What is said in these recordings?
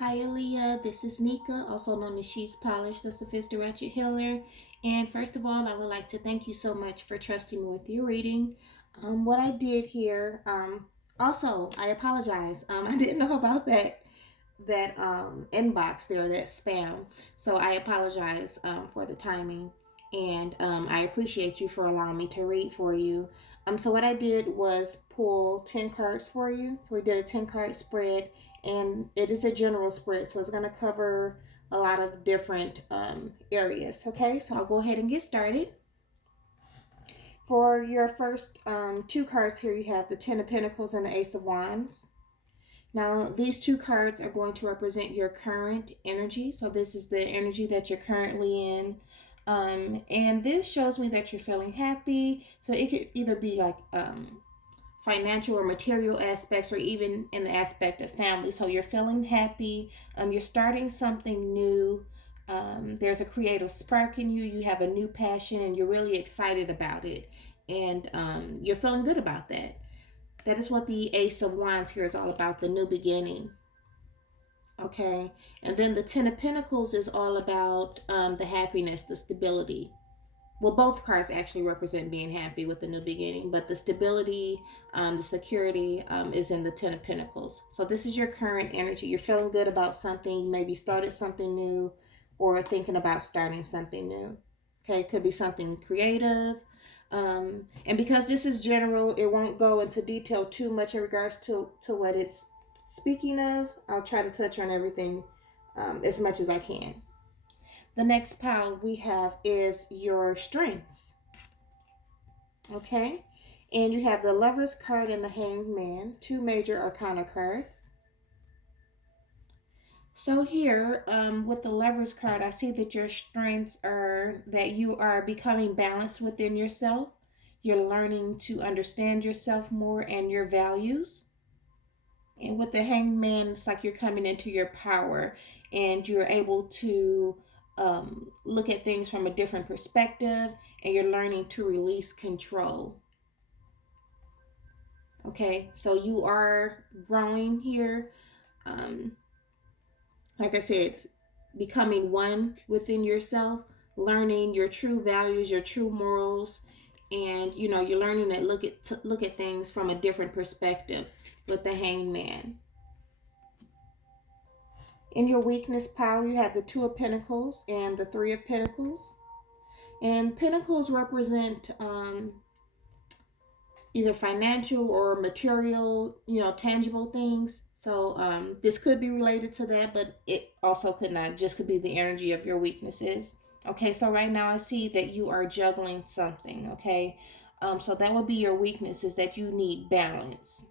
Hi Aaliyah, this is Nika, also known as She's Polished, the Sophisticated Healer. And first of all, I would like to thank you so much for trusting me with your reading. What I did here, also I apologize. I didn't know about that inbox there, that spam. So I apologize for the timing, and I appreciate you for allowing me to read for you. So what I did was pull 10 cards for you. So we did a 10 card spread, and it is a general spread, so it's going to cover a lot of different areas. Okay, so I'll go ahead and get started. For your first two cards here, you have the Ten of Pentacles and the Ace of Wands. Now, these two cards are going to represent your current energy. So this is the energy that you're currently in. And this shows me that you're feeling happy. So it could either be like financial or material aspects, or even in the aspect of family. So you're feeling happy. You're starting something new. There's a creative spark in you. You have a new passion and you're really excited about it. And you're feeling good about that. That is what the Ace of Wands here is all about, the new beginning. Okay. And then the Ten of Pentacles is all about the happiness, the stability. Well, both cards actually represent being happy with the new beginning, but the stability, the security is in the Ten of Pentacles. So this is your current energy. You're feeling good about something. You maybe started something new or thinking about starting something new. Okay. It could be something creative. And because this is general, it won't go into detail too much in regards to what it's speaking of. I'll try to touch on everything as much as I can. The next pile we have is your strengths. Okay. And you have the Lover's card and the Hanged Man, two major arcana cards. So here, with the Lover's card, I see that your strengths are that you are becoming balanced within yourself. You're learning to understand yourself more and your values. And with the Hanged Man, it's like you're coming into your power and you're able to look at things from a different perspective, and you're learning to release control. Okay, so you are growing here. Um, like I said, becoming one within yourself, learning your true values, your true morals, and you're learning to look at things from a different perspective with the Hanged Man. In your weakness pile, you have the Two of Pentacles and the Three of Pentacles. And Pentacles represent either financial or material, tangible things. So this could be related to that, but it also could not. Just could be the energy of your weaknesses. Okay, so right now I see that you are juggling something. Okay, so that would be your weakness, is that you need balance.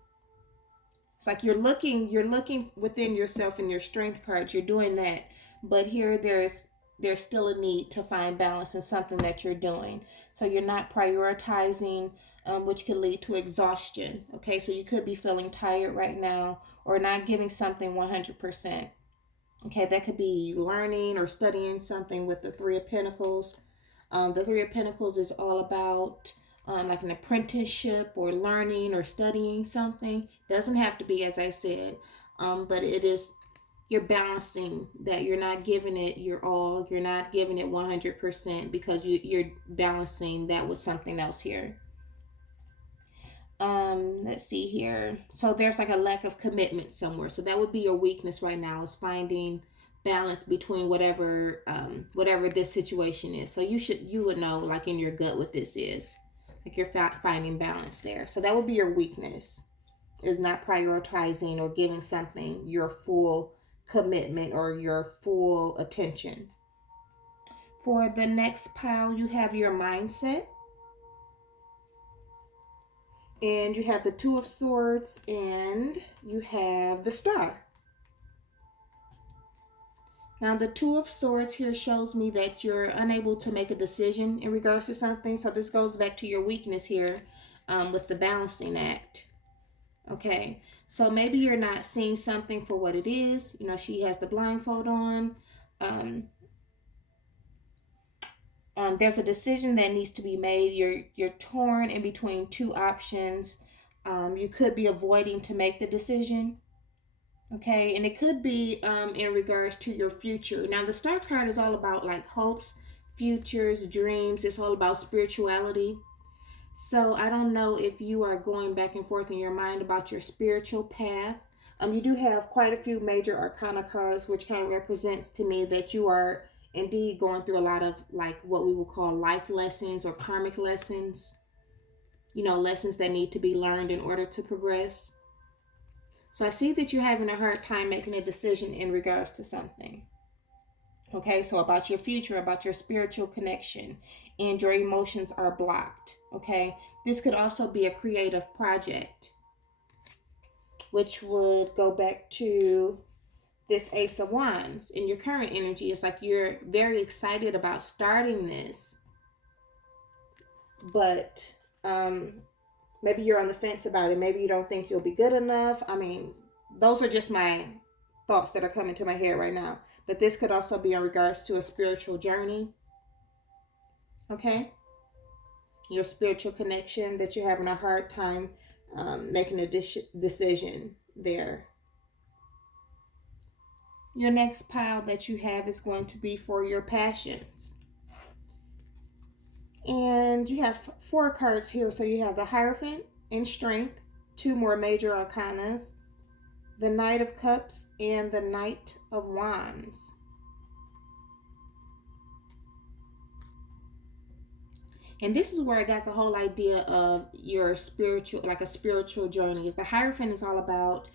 It's like you're looking within yourself in your strength cards. You're doing that, but here there's still a need to find balance in something that you're doing. So you're not prioritizing, which can lead to exhaustion. Okay, so you could be feeling tired right now or not giving something 100%. Okay, that could be learning or studying something with the Three of Pentacles. The Three of Pentacles is all about like an apprenticeship or learning or studying something. Doesn't have to be, as I said, but it is, you're balancing that. You're not giving it your all. You're not giving it 100% because you're balancing that with something else here. Let's see here. So there's like a lack of commitment somewhere. So that would be your weakness right now, is finding balance between whatever this situation is. So you would know, like, in your gut what this is. Like, you're finding balance there. So that would be your weakness, is not prioritizing or giving something your full commitment or your full attention. For the next pile, you have your mindset. And you have the Two of Swords, and you have the Star. Now, the Two of Swords here shows me that you're unable to make a decision in regards to something. So this goes back to your weakness here, with the balancing act. Okay, so maybe you're not seeing something for what it is. She has the blindfold on. There's a decision that needs to be made. You're torn in between two options. You could be avoiding to make the decision. Okay, and it could be in regards to your future. Now, the Star card is all about like hopes, futures, dreams. It's all about spirituality. So I don't know if you are going back and forth in your mind about your spiritual path. You do have quite a few major arcana cards, which kind of represents to me that you are indeed going through a lot of like what we would call life lessons or karmic lessons. You know, lessons that need to be learned in order to progress. So I see that you're having a hard time making a decision in regards to something. Okay, so about your future, about your spiritual connection, and your emotions are blocked. Okay, this could also be a creative project, which would go back to this Ace of Wands. In your current energy, it's like you're very excited about starting this, but maybe you're on the fence about it. Maybe you don't think you'll be good enough. I mean, those are just my thoughts that are coming to my head right now. But this could also be in regards to a spiritual journey. Okay? Your spiritual connection that you're having a hard time making a decision there. Your next pile that you have is going to be for your passions. And you have 4 cards here. So you have the Hierophant in Strength, 2 more major arcanas, the Knight of Cups, and the Knight of Wands. And this is where I got the whole idea of your spiritual, like a spiritual journey. Is the Hierophant is all about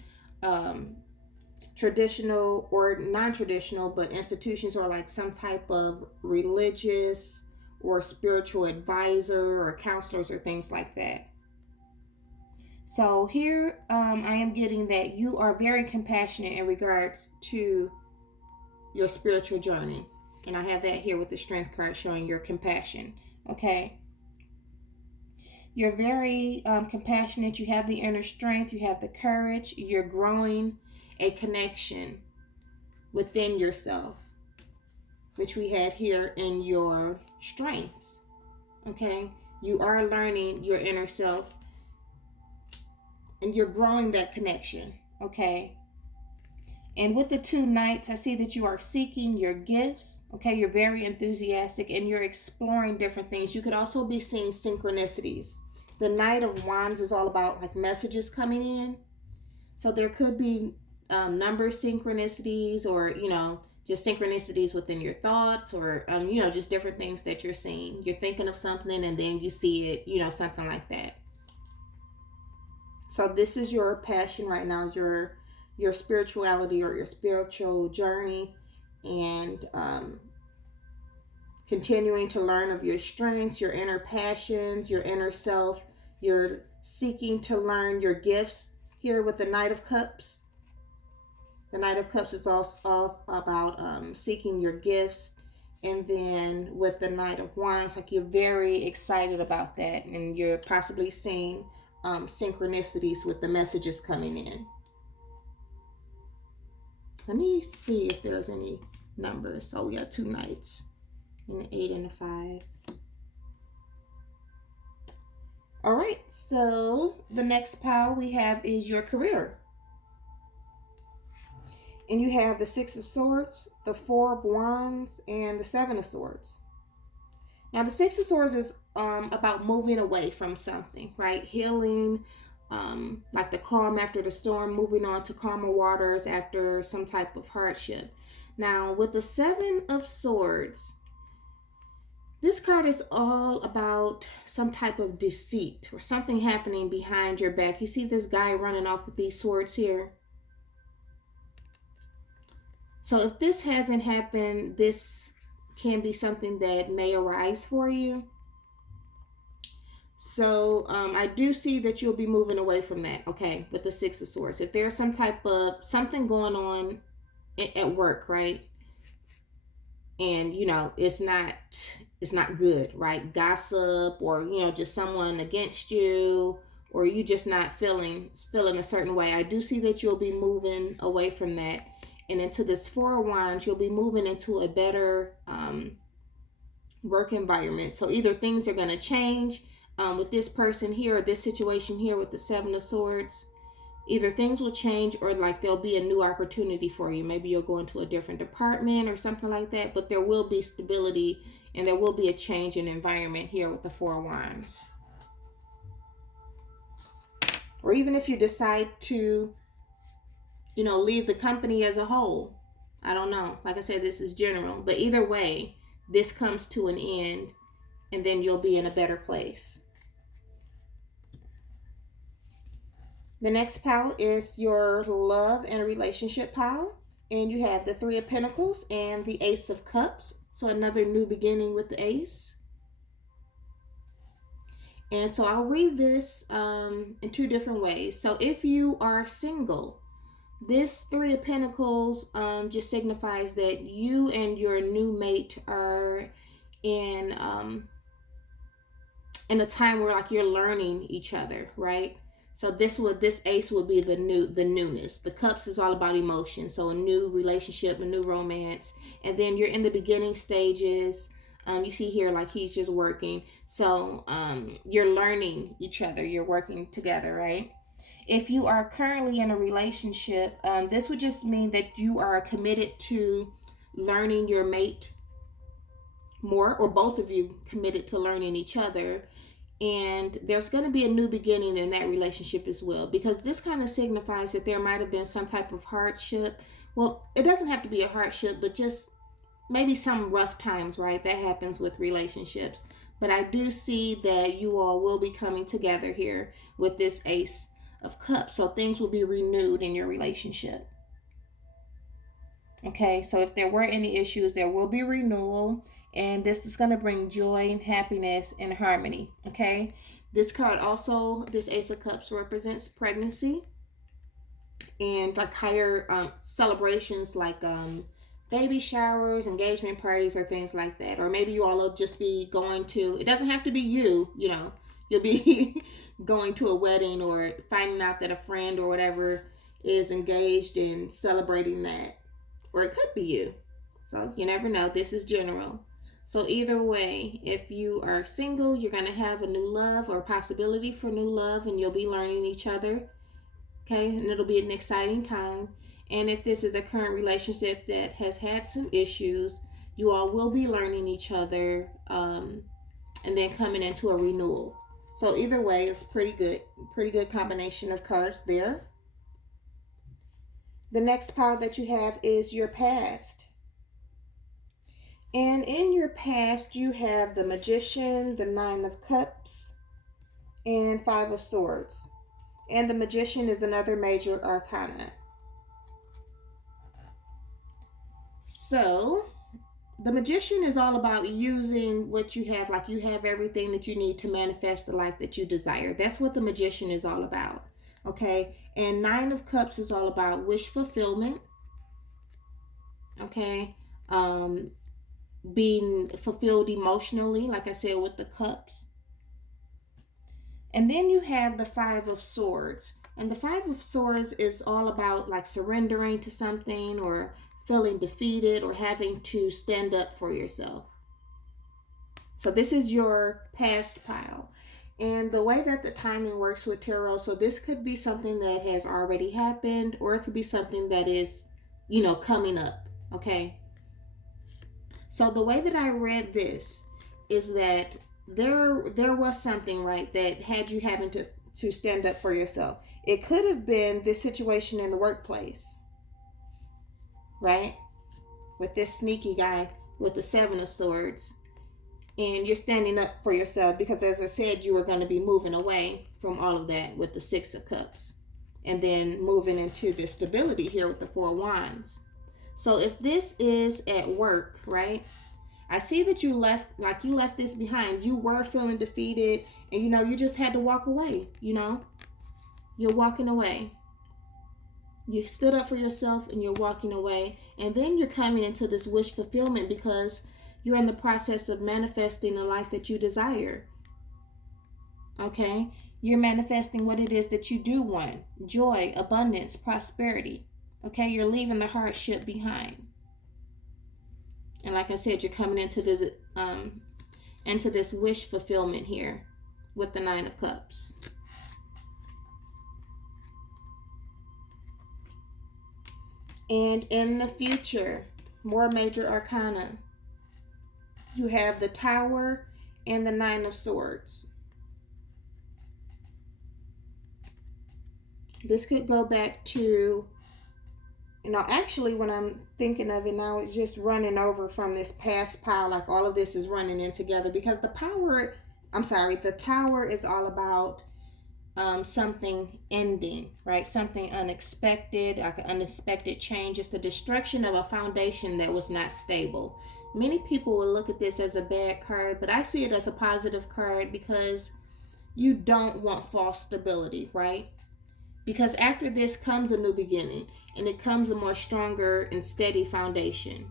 traditional or non-traditional, but institutions or like some type of religious or spiritual advisor or counselors or things like that. So here I am getting that you are very compassionate in regards to your spiritual journey. And I have that here with the Strength card showing your compassion. Okay. You're very compassionate. You have the inner strength. You have the courage. You're growing a connection within yourself, which we had here in your strengths. Okay. You are learning your inner self and you're growing that connection. Okay. And with the 2 knights, I see that you are seeking your gifts. Okay, you're very enthusiastic and you're exploring different things. You could also be seeing synchronicities. The Knight of Wands is all about like messages coming in. So there could be number synchronicities or, you know, just synchronicities within your thoughts or, you know, just different things that you're seeing. You're thinking of something and then you see it, you know, something like that. So this is your passion right now, is your spirituality or your spiritual journey, and continuing to learn of your strengths, your inner passions, your inner self. You're seeking to learn your gifts here with the Knight of Cups. The Knight of Cups is all about seeking your gifts. And then with the Knight of Wands, like you're very excited about that, and you're possibly seeing synchronicities with the messages coming in. Let me see if there's any numbers. So we got 2 knights, and an 8 and a 5. All right, so the next pile we have is your career. And you have the 6 of Swords, the 4 of Wands, and the 7 of Swords. Now the 6 of Swords is about moving away from something, right? Healing, like the calm after the storm, moving on to calmer waters after some type of hardship. Now with the 7 of Swords, this card is all about some type of deceit or something happening behind your back. You see this guy running off with these swords here. So if this hasn't happened, this can be something that may arise for you. So I do see that you'll be moving away from that, okay, with the 6 of Swords. If there's some type of something going on at work, right? And you know it's not good, right? Gossip, or you know, just someone against you, or you just not feeling a certain way. I do see that you'll be moving away from that and into this 4 of Wands. You'll be moving into a better work environment. So either things are going to change with this person here, or this situation here with the 7 of Swords. Either things will change or like there'll be a new opportunity for you. Maybe you'll go into a different department or something like that, but there will be stability and there will be a change in environment here with the Four of Wands. Or even if you decide to, leave the company as a whole. I don't know. Like I said, this is general, but either way, this comes to an end and then you'll be in a better place. The next pile is your love and relationship pile. And you have the Three of Pentacles and the Ace of Cups. So another new beginning with the Ace. And so I'll read this in two different ways. So if you are single, this Three of Pentacles just signifies that you and your new mate are in a time where like you're learning each other, right? So this ace would be the newness. The cups is all about emotion. So a new relationship, a new romance, and then you're in the beginning stages. You see here like he's just working. So you're learning each other. You're working together, right? If you are currently in a relationship, this would just mean that you are committed to learning your mate more, or both of you committed to learning each other. And there's going to be a new beginning in that relationship as well, because this kind of signifies that there might have been some type of hardship. Well, it doesn't have to be a hardship, but just maybe some rough times, right? That happens with relationships. But I do see that you all will be coming together here with this Ace of Cups. So things will be renewed in your relationship. Okay, so if there were any issues, there will be renewal. And this is going to bring joy and happiness and harmony. Okay, this card also, this Ace of Cups represents pregnancy and like higher celebrations, like baby showers, engagement parties, or things like that. Or maybe you all will just be going to, it doesn't have to be you'll be going to a wedding or finding out that a friend or whatever is engaged and celebrating that. Or it could be you. So you never know. This is general. So either way, if you are single, you're going to have a new love or possibility for new love, and you'll be learning each other. Okay, and it'll be an exciting time. And if this is a current relationship that has had some issues, you all will be learning each other and then coming into a renewal. So either way, it's pretty good combination of cards there. The next pile that you have is your past. And in your past, you have the Magician, the Nine of Cups, and Five of Swords. And the Magician is another major arcana. So, the Magician is all about using what you have, like you have everything that you need to manifest the life that you desire. That's what the Magician is all about. Okay? And Nine of Cups is all about wish fulfillment. Okay? Being fulfilled emotionally, like I said, with the cups. And then you have the Five of Swords. And the Five of Swords is all about like surrendering to something, or feeling defeated, or having to stand up for yourself. So this is your past pile. And the way that the timing works with tarot, so this could be something that has already happened, or it could be something that is, coming up. Okay. So the way that I read this is that there was something, right, that had you having to stand up for yourself. It could have been this situation in the workplace, right? With this sneaky guy with the Seven of Swords. And you're standing up for yourself because, as I said, you were going to be moving away from all of that with the Six of Cups. And then moving into the stability here with the Four of Wands. So if this is at work, right? I see that you left this behind. You were feeling defeated, and you just had to walk away. You're walking away. You stood up for yourself and you're walking away. And then you're coming into this wish fulfillment because you're in the process of manifesting the life that you desire. Okay? You're manifesting what it is that you do want. Joy, abundance, prosperity. Okay, you're leaving the hardship behind. And like I said, you're coming into this wish fulfillment here with the Nine of Cups. And in the future, more major arcana. You have the Tower and the Nine of Swords. This could go back to, actually when I'm thinking of it now, it's just running over from this past pile, like all of this is running in together, because the Tower is all about something ending, right? Something unexpected, like an unexpected change. It's the destruction of a foundation that was not stable. Many people will look at this as a bad card, but I see it as a positive card because you don't want false stability, right? Because after this comes a new beginning, and it comes a more stronger and steady foundation.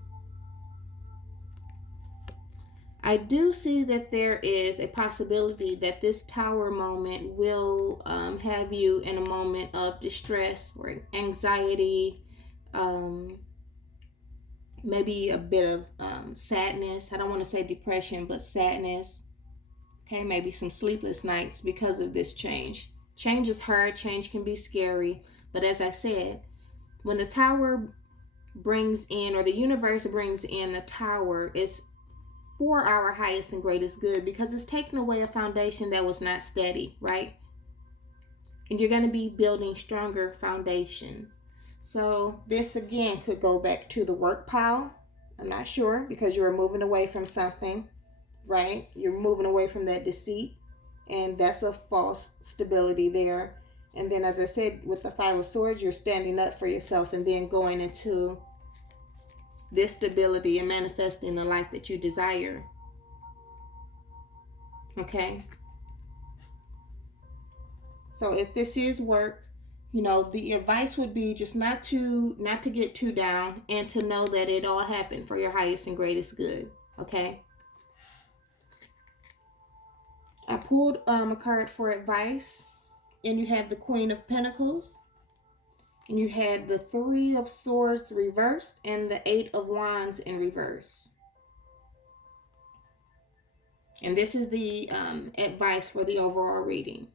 I do see that there is a possibility that this Tower moment will have you in a moment of distress or anxiety, maybe a bit of sadness. I don't want to say depression, but sadness. Okay, maybe some sleepless nights because of this change. Change is hard, change can be scary, but as I said, when the Tower brings in, or the universe brings in the Tower, it's for our highest and greatest good, because it's taking away a foundation that was not steady, right? And you're going to be building stronger foundations. So this again could go back to the work pile. I'm not sure, because you're moving away from something, right? You're moving away from that deceit, and that's a false stability there. And then, as I said, with the Five of Swords, you're standing up for yourself and then going into this stability and manifesting the life that you desire. Okay? So if this is work, the advice would be just not to get too down, and to know that it all happened for your highest and greatest good. Okay? I pulled a card for advice, and you have the Queen of Pentacles, and you had the Three of Swords reversed, and the Eight of Wands in reverse. And this is the advice for the overall reading.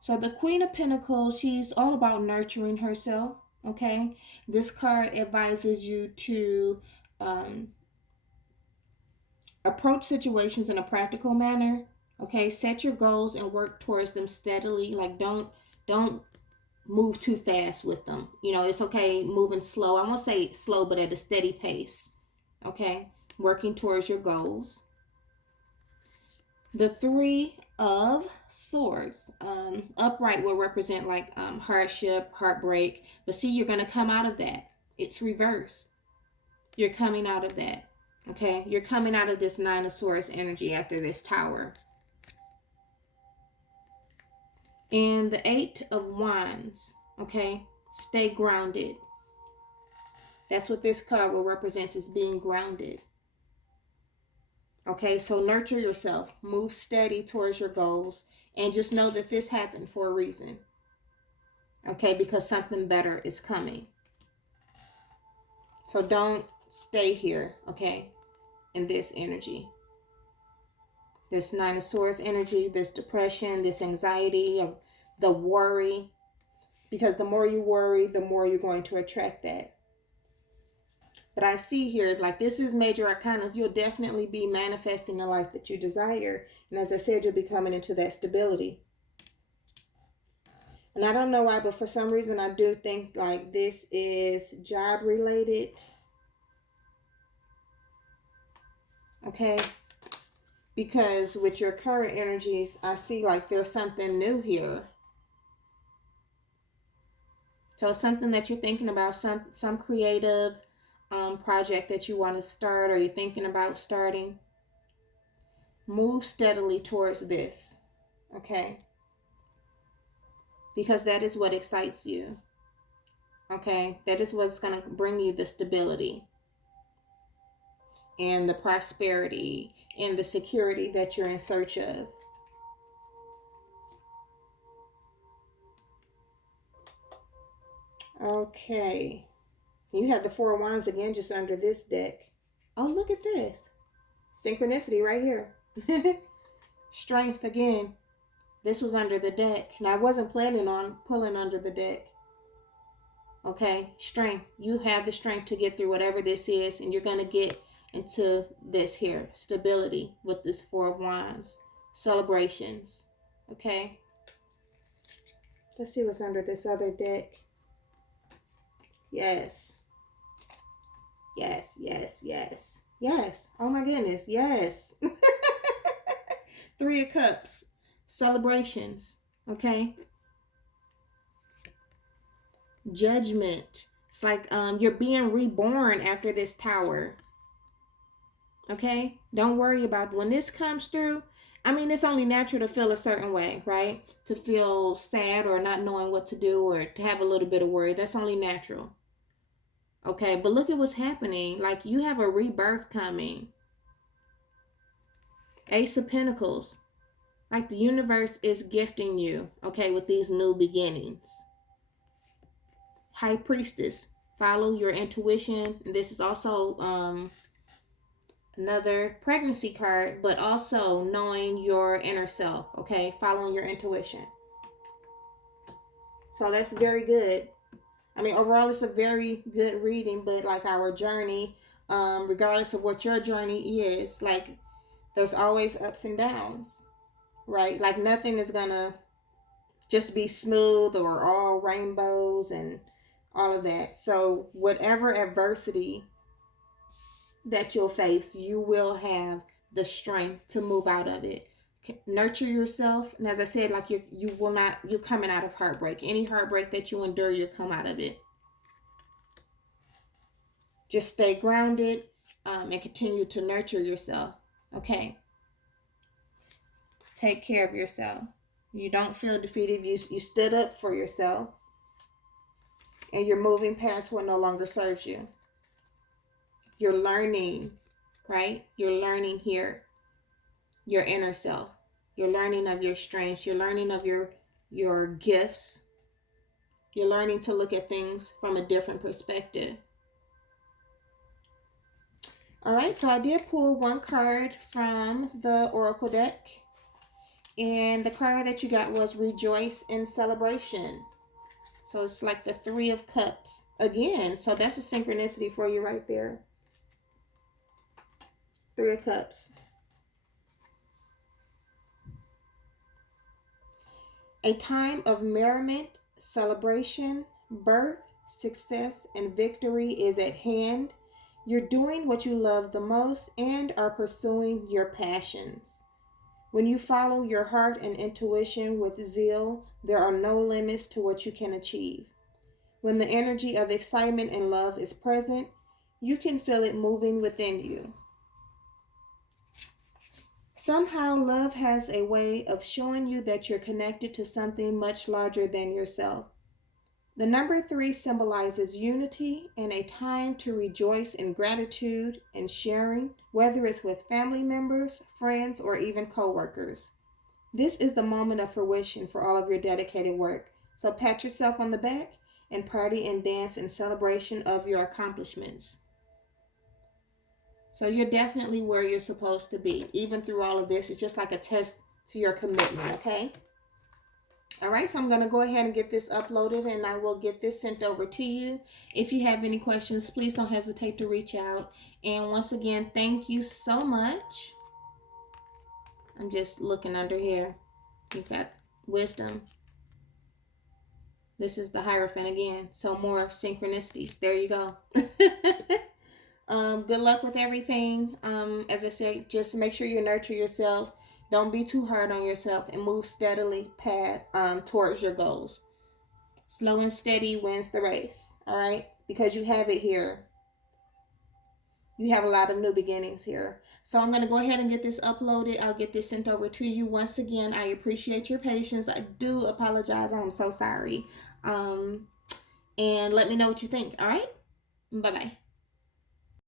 So the Queen of Pentacles, she's all about nurturing herself, okay? This card advises you to approach situations in a practical manner, okay? Set your goals and work towards them steadily. Like, don't move too fast with them. It's okay moving slow. I won't say slow, but at a steady pace, okay? Working towards your goals. The Three of Swords, upright will represent like hardship, heartbreak. But see, you're going to come out of that. It's reverse. You're coming out of that. Okay? You're coming out of this Nine of Swords energy after this Tower. And the Eight of Wands, okay? Stay grounded. That's what this card will represent, is being grounded. Okay, so nurture yourself. Move steady towards your goals. And just know that this happened for a reason. Okay, because something better is coming. So don't stay here, okay, in this energy. This Nine of Swords energy, this depression, this anxiety, of the worry. Because the more you worry, the more you're going to attract that. But I see here, like, this is major arcana. You'll definitely be manifesting the life that you desire. And as I said, you'll be coming into that stability. And I don't know why, but for some reason I do think like this is job related. Okay? Because with your current energies, I see like there's something new here. So something that you're thinking about, some creative project that you want to start, or you're thinking about starting. Move steadily towards this, okay? Because that is what excites you, okay? That is what's going to bring you the stability and the prosperity and the security that you're in search of. Okay. You have the Four of Wands again just under this deck. Oh, look at this. Synchronicity right here. Strength again. This was under the deck. Now, I wasn't planning on pulling under the deck. Okay, strength. You have the strength to get through whatever this is, and you're going to get into this here stability with this Four of Wands. Celebrations. Okay, let's see what's under this other deck. Yes. Yes, yes, yes. Yes. Oh my goodness. Yes. Three of Cups. Celebrations. Okay. Judgment. It's like you're being reborn after this Tower. Okay? Don't worry about when this comes through. I mean, it's only natural to feel a certain way, right? To feel sad or not knowing what to do or to have a little bit of worry. That's only natural. Okay, but look at what's happening. Like, you have a rebirth coming. Ace of Pentacles. Like, the universe is gifting you, okay, with these new beginnings. High Priestess. Follow your intuition. This is also another pregnancy card, but also knowing your inner self, okay? Following your intuition. So that's very good. I mean, overall, it's a very good reading, but like our journey, regardless of what your journey is, like there's always ups and downs, right? Like nothing is gonna just be smooth or all rainbows and all of that. So whatever adversity that you'll face, you will have the strength to move out of it. Nurture yourself, and as I said, like you're coming out of heartbreak. Any heartbreak that you endure, you'll come out of it. Just stay grounded and continue to nurture yourself. Okay. Take care of yourself. You don't feel defeated. You stood up for yourself, and you're moving past what no longer serves you. You're learning, right? You're learning here your inner self. You're learning of your strengths. You're learning of your gifts. You're learning to look at things from a different perspective. All right, so I did pull one card from the Oracle deck. And the card that you got was Rejoice in Celebration. So it's like the Three of Cups. Again, so that's a synchronicity for you right there. Three of Cups. A time of merriment, celebration, birth, success, and victory is at hand. You're doing what you love the most and are pursuing your passions. When you follow your heart and intuition with zeal, there are no limits to what you can achieve. When the energy of excitement and love is present, you can feel it moving within you. Somehow, love has a way of showing you that you're connected to something much larger than yourself. The number 3 symbolizes unity and a time to rejoice in gratitude and sharing, whether it's with family members, friends, or even co-workers. This is the moment of fruition for all of your dedicated work. So pat yourself on the back and party and dance in celebration of your accomplishments. So you're definitely where you're supposed to be. Even through all of this, it's just like a test to your commitment, okay? All right, so I'm going to go ahead and get this uploaded, and I will get this sent over to you. If you have any questions, please don't hesitate to reach out. And once again, thank you so much. I'm just looking under here. You've got wisdom. This is the Hierophant again. So more synchronicities. There you go. Good luck with everything. As I said, just make sure you nurture yourself. Don't be too hard on yourself and move steadily towards your goals. Slow and steady wins the race. All right? Because you have it here. You have a lot of new beginnings here. So I'm going to go ahead and get this uploaded. I'll get this sent over to you. Once again, I appreciate your patience. I do apologize. I'm so sorry. And let me know what you think. All right? Bye-bye.